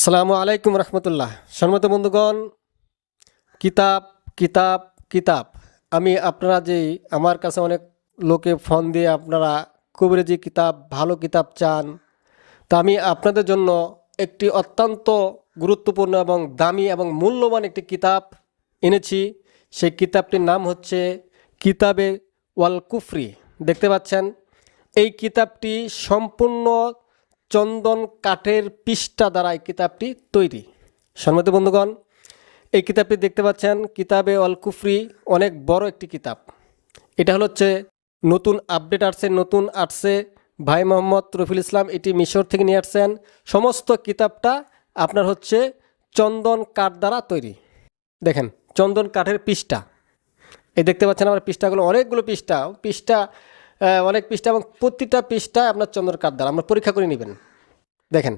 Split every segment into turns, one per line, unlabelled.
আসসালামু আলাইকুম রহমতুল্লাহ। সম্মত বন্ধুগণ, কিতাব কিতাব কিতাব। আমি আপনারা যে আমার কাছে অনেক লোকে ফোন দিয়ে আপনারা কবিরাজি কিতাব, ভালো কিতাব চান, তা আমি আপনাদের জন্য একটি অত্যন্ত গুরুত্বপূর্ণ এবং দামি এবং মূল্যবান একটি কিতাব এনেছি। সেই কিতাবটির নাম হচ্ছে কিতাবে ওয়াল কুফরি। দেখতে পাচ্ছেন, এই কিতাবটি সম্পূর্ণ চন্দন কাঠের পৃষ্ঠা দ্বারা এই কিতাবটি তৈরি। সম্মত বন্ধুগণ, এই কিতাবটি দেখতে পাচ্ছেন কিতাবে অল কুফরি অনেক বড় একটি কিতাব। এটা হলো হচ্ছে নতুন আপডেট আসছে, নতুন আসছে। ভাই মোহাম্মদ রফিল ইসলাম এটি মিশর থেকে নিয়ে আসছেন। সমস্ত কিতাবটা আপনার হচ্ছে চন্দন কাঠ দ্বারা তৈরি। দেখেন, চন্দন কাঠের পৃষ্ঠা। এই দেখতে পাচ্ছেন আমার পৃষ্ঠাগুলো, অনেকগুলো পৃষ্ঠা। পৃষ্ঠা অনেক পৃষ্ঠা এবং প্রতিটা পৃষ্ঠা আপনার চন্দন কাঠ দ্বারা। আমরা পরীক্ষা করে নেবেন। দেখেন,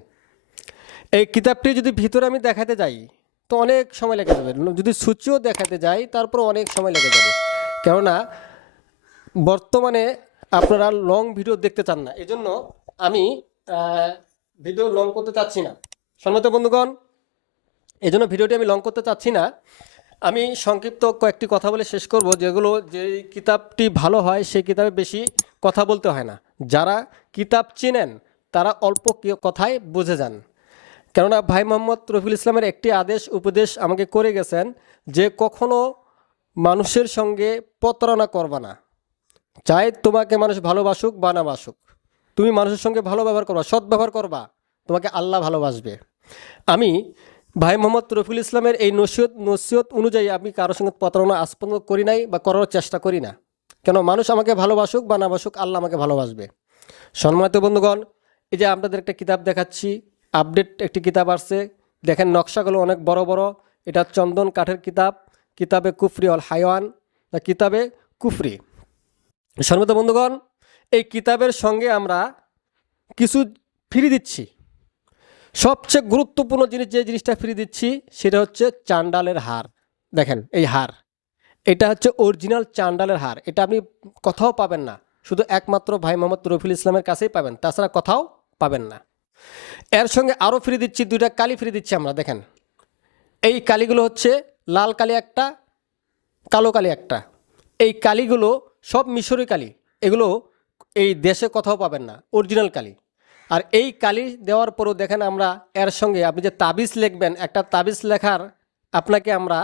এই কিতাবটি যদি ভিতরে আমি দেখাতে যাই, তো অনেক সময় লেগে যাবে। যদি সূচিও দেখাতে যাই তারপর অনেক সময় লেগে যাবে। কেননা, বর্তমানে আপনারা লং ভিডিও দেখতে চান না। এজন্য আমি ভিডিও লং করতে চাচ্ছি না। সম্মত বন্ধুগণ এই জন্য ভিডিওটি আমি লং করতে চাচ্ছি না। আমি সংক্ষিপ্ত কয়েকটি কথা বলে শেষ করব, যেগুলো যে কিতাবটি ভালো হয় সেই কিতাবে বেশি কথা বলতে হয় না। যারা কিতাব চেনেন, তারা অল্প কথায় বুঝে যান। কেননা ভাই মোহাম্মদ রফিল ইসলামের একটি আদেশ, উপদেশ আমাকে করে গেছেন যে কখনো মানুষের সঙ্গে প্রতারণা করবা না। চাই তোমাকে মানুষ ভালোবাসুক বা না বাসুক। তুমি মানুষের সঙ্গে ভালো ব্যবহার করবা, সৎ ব্যবহার করবা, তোমাকে আল্লাহ ভালোবাসবে। আমি ভাই মোহাম্মদ রফিল ইসলামের এই নসিহত নসিহত অনুযায়ী আমি কারোর সঙ্গে প্রতারণা পর্যন্ত করি নাই বা করার চেষ্টা করি না। কেন? মানুষ আমাকে ভালোবাসুক বা না বাসুক আল্লাহ আমাকে ভালোবাসবে। সম্মানিত বন্ধুগণ, এই যে আপনাদের একটা কিতাব দেখাচ্ছি, আপডেট একটি কিতাব আসছে। দেখেন, নকশাগুলো অনেক বড় বড়। এটা চন্দন কাঠের কিতাব, কিতাবে কুফরি অল হাইওয়ান, বা কিতাবে কুফরি। সম্মানিত বন্ধুগণ, এই কিতাবের সঙ্গে আমরা কিছু ফ্রি দিচ্ছি। সবচেয়ে গুরুত্বপূর্ণ জিনিস যে জিনিসটা ফ্রি দিচ্ছি, সেটা হচ্ছে চান্ডালের হার। দেখেন, এই হার। এটা হচ্ছে অরিজিনাল চান্ডালের হার। এটা আপনি কোথাও পাবেন না। শুধু একমাত্র ভাই মোহাম্মদ রফিল ইসলামের কাছেই পাবেন। তাছাড়া কোথাও পাবেন না। এর সঙ্গে আরও ফ্রি দিচ্ছি, দুইটা কালি ফ্রি দিচ্ছি আমরা, দেখেন। এই কালিগুলো হচ্ছে লাল কালি একটা, কালো কালি একটা। এই কালিগুলো সব মিশরি কালি। এগুলো এই দেশে কোথাও পাবেন না। অরিজিনাল কালি। আর এই কালি দেওয়ার পরও দেখেন আমরা এর সঙ্গে আপনি যে তাবিজ লিখবেন, একটা তাবিজ লেখার আপনাকে আমরা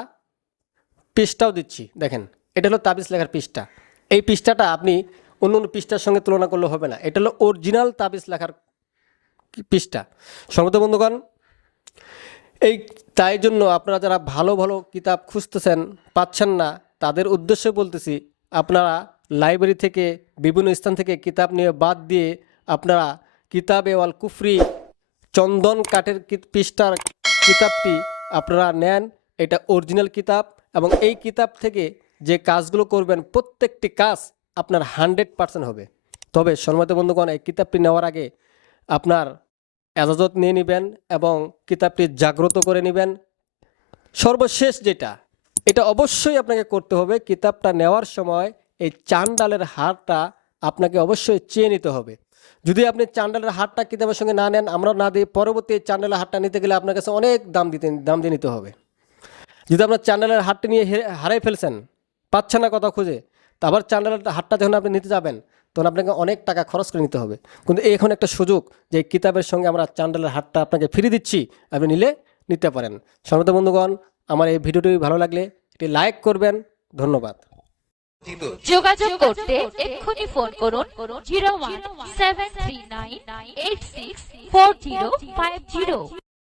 পৃষ্ঠাও দিচ্ছি। দেখেন, এটা হলো তাবিজ লেখার পৃষ্ঠা। এই পৃষ্ঠাটা আপনি অন্য অন্য পৃষ্ঠার সঙ্গে তুলনা করলে হবে না। এটা হলো অরিজিনাল তাবিজ লেখার পৃষ্ঠা। সমত বন্ধুগণ, এই তাই জন্য আপনারা যারা ভালো ভালো কিতাব খুঁজতেছেন, পাচ্ছেন না, তাদের উদ্দেশ্যে বলতেছি, আপনারা লাইব্রেরি থেকে বিভিন্ন স্থান থেকে কিতাব নিয়ে বাদ দিয়ে আপনারা কিতাবে ওয়াল কুফরি, চন্দন কাঠের পৃষ্ঠার কিতাবটি আপনারা নেন। এটা অরিজিনাল কিতাব এবং এই কিতাব থেকে যে কাজগুলো করবেন, প্রত্যেকটি কাজ আপনার হান্ড্রেড পার্সেন্ট হবে। তবে সম্মানিত বন্ধুগণ, এই কিতাবটি নেওয়ার আগে আপনার এজাজত নিয়ে নেবেন এবং কিতাবটি জাগ্রত করে নেবেন। সর্বশেষ যেটা, এটা অবশ্যই আপনাকে করতে হবে, কিতাবটা নেওয়ার সময় এই চান্ডালের হারটা আপনাকে অবশ্যই চেয়ে নিতে হবে। যদি আপনি চান্ডালের হারটা কিতাবের সঙ্গে না নেন আমরা না দিই পরবর্তী চান্ডালের হারটা নিতে গেলে আপনার কাছে অনেক দাম দিতে, দাম দিয়ে নিতে হবে। যদি আপনার চান্ডালের হারটা নিয়ে হেরে- হারাই ফেলছেন, পাচ্ছেন না কথা খুঁজে, তো আবার চান্ডালের হারটা যখন আপনি নিতে যাবেন, তখন আপনাকে অনেক টাকা খরচ করে নিতে হবে। কিন্তু এখন একটা সুযোগ যে কিতাবের সঙ্গে আমরা চান্ডালের হারটা আপনাকে ফিরে দিচ্ছি, আপনি নিলে নিতে পারেন। সর্বত বন্ধুগণ, আমার এই ভিডিওটি ভালো লাগলে এটি লাইক করবেন। ধন্যবাদ।
যোগাযোগ করতে এক্ষুনি ফোন করুন zero one seven three nine eight six four zero five zero.